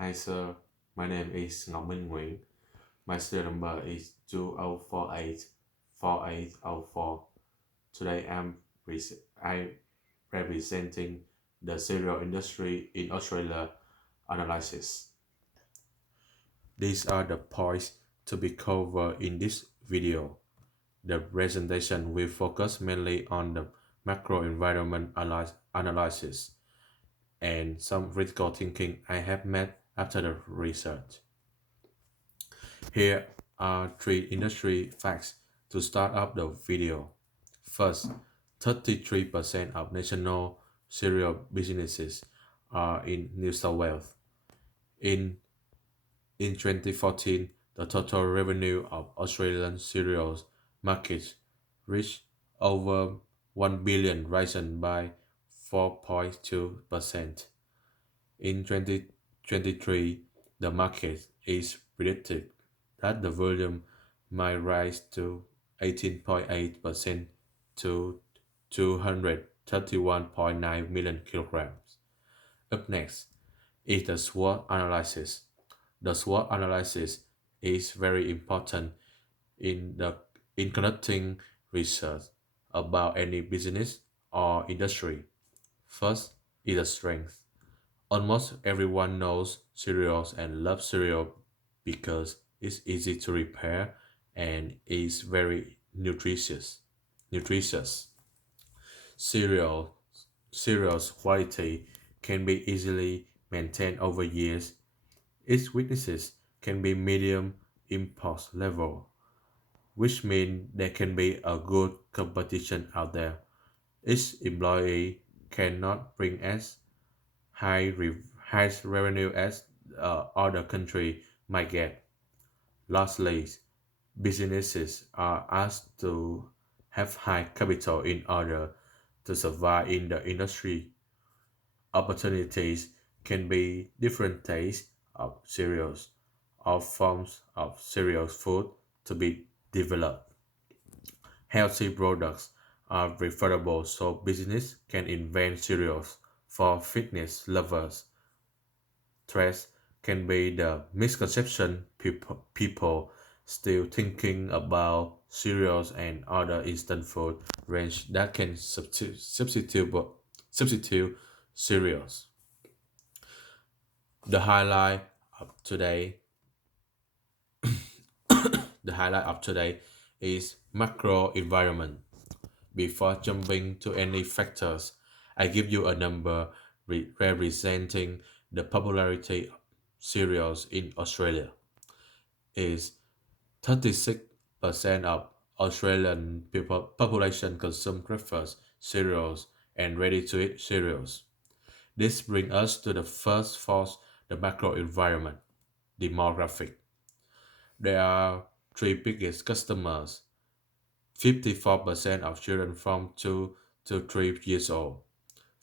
Hi sir, my name is Nguyen. My serial number is 20484804. Today I representing the cereal industry in Australia analysis. These are the points to be covered in this video. The presentation will focus mainly on the macro environment analysis and some critical thinking I have made after the research. Here are three industry facts to start up the video. First, 33% of national cereal businesses are in New South Wales. In, in 2014, the total revenue of Australian cereals market reached over 1 billion, rising by 4.2%. In 2023, the market is predicted that the volume might rise to 18.8% to 231.9 million kilograms. Up next is the SWOT analysis. The SWOT analysis is very important in conducting research about any business or industry. First is the strength. Almost everyone knows cereals and loves cereal because it's easy to repair and is very nutritious. Nutritious. Cereal cereal's quality can be easily maintained over years. Its weaknesses can be medium impulse level, which means there can be a good competition out there. Each employee cannot bring as high revenue as other country might get. Lastly, businesses are asked to have high capital in order to survive in the industry. Opportunities can be different tastes of cereals or forms of cereal food to be developed. Healthy products are preferable so business can invent cereals for fitness lovers. Threats can be the misconception people still thinking about cereals and other instant food range that can substitute cereals. The highlight of today, the highlight of today is macro environment. Before jumping to any factors, I give you a number representing the popularity of cereals in Australia. Is 36% of Australian people population consume breakfast cereals and ready-to-eat cereals. This brings us to the first force, the macro environment, demographic. There are three biggest customers. 54% of children from 2 to 3 years old,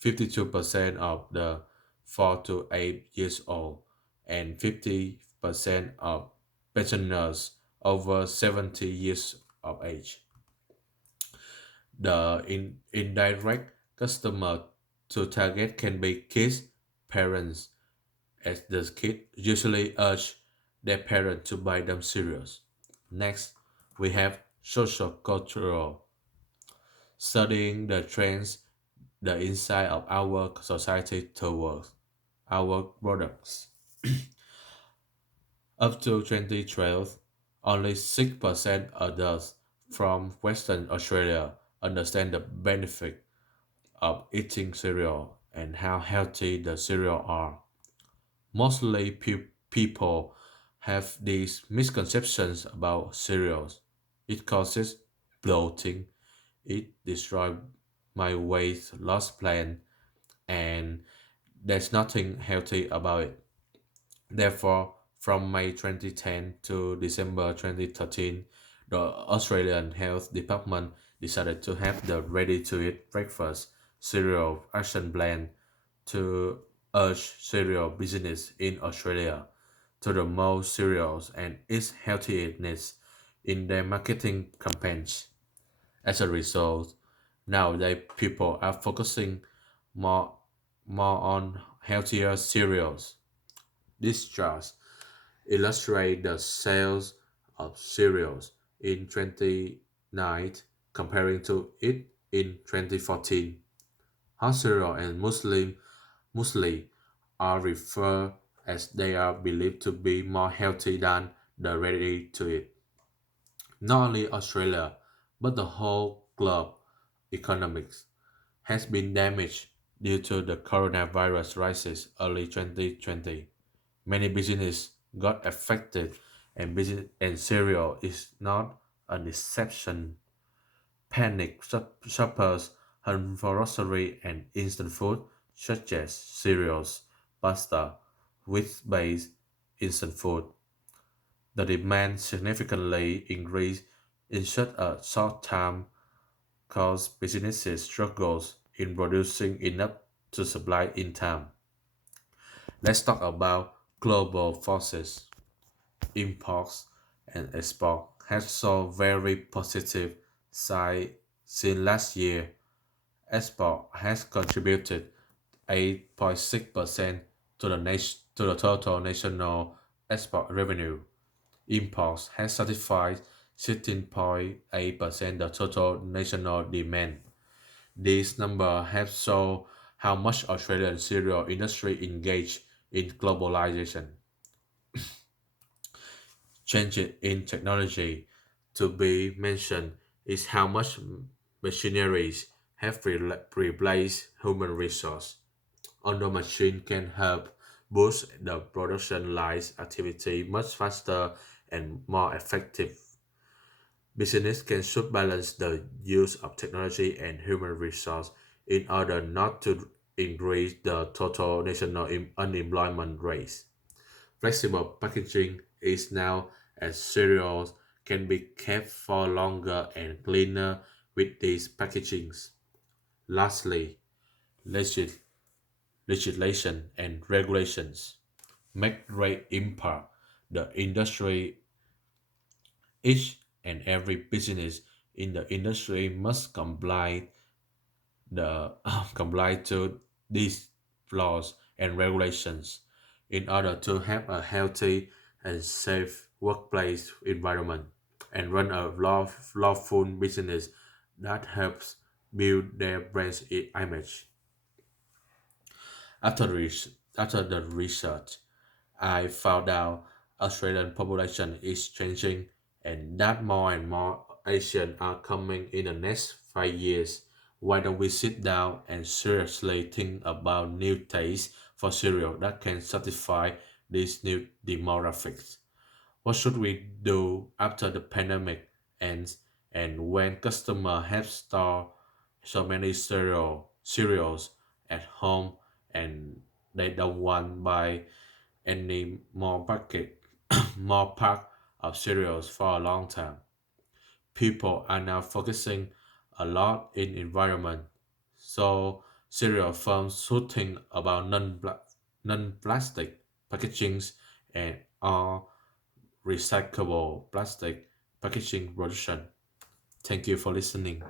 52% of the 4 to 8 years old, and 50% of pensioners over 70 years of age. The indirect customer to target can be kids, parents, as the kid usually urge their parent to buy them cereals. Next, we have social cultural, studying the trends, the insight of our society towards our products. Up to 2012, only 6% adults from Western Australia understand the benefit of eating cereal and how healthy the cereal are. Mostly people have these misconceptions about cereals. It causes bloating, it destroys my weight loss plan, and there's nothing healthy about it. Therefore, from May 2010 to December 2013, the Australian Health Department decided to have the ready-to-eat breakfast cereal action plan to urge cereal business in Australia to promote cereals and its healthiness in their marketing campaigns. As a result, nowadays people are focusing more, more on healthier cereals. This chart illustrates the sales of cereals in 2009 comparing to it in 2014. How cereal and muesli are referred as they are believed to be more healthy than the ready to eat. Not only Australia, but the whole globe economics has been damaged due to the coronavirus crisis early 2020. Many businesses got affected and cereal is not an exception. Panic shoppers hunt for grocery and instant food such as cereals, pasta, wheat-based instant food. The demand significantly increased in such a short time caused businesses struggles in producing enough to supply in time. Let's talk about global forces. Imports and export have shown very positive side since last year. Export has contributed 8.6% to to the total national export revenue. Imports has satisfied 16.8% the total national demand. These numbers have shown how much Australian cereal industry engaged in globalization. Changes in technology to be mentioned is how much machineries have replaced human resource. Although machine can help boost the production line's activity much faster and more effective, business can should balance the use of technology and human resource in order not to increase the total national unemployment rate. Flexible packaging is now as cereals can be kept for longer and cleaner with these packagings. Lastly, legis- legislation and regulations make great impact. The industry, each and every business in the industry must comply to these laws and regulations in order to have a healthy and safe workplace environment and run a lawful business that helps build their brand's image. After, after the research, I found out Australian population is changing and that more and more Asians are coming in the next 5 years. Why don't we sit down and seriously think about new tastes for cereal that can satisfy these new demographics? What should we do after the pandemic ends and when customers have stored so many cereals at home and they don't want to buy any more packet more pack of cereals for a long time. People are now focusing a lot in environment, so cereal firms should think about non-plastic packagings and all recyclable plastic packaging production. Thank you for listening.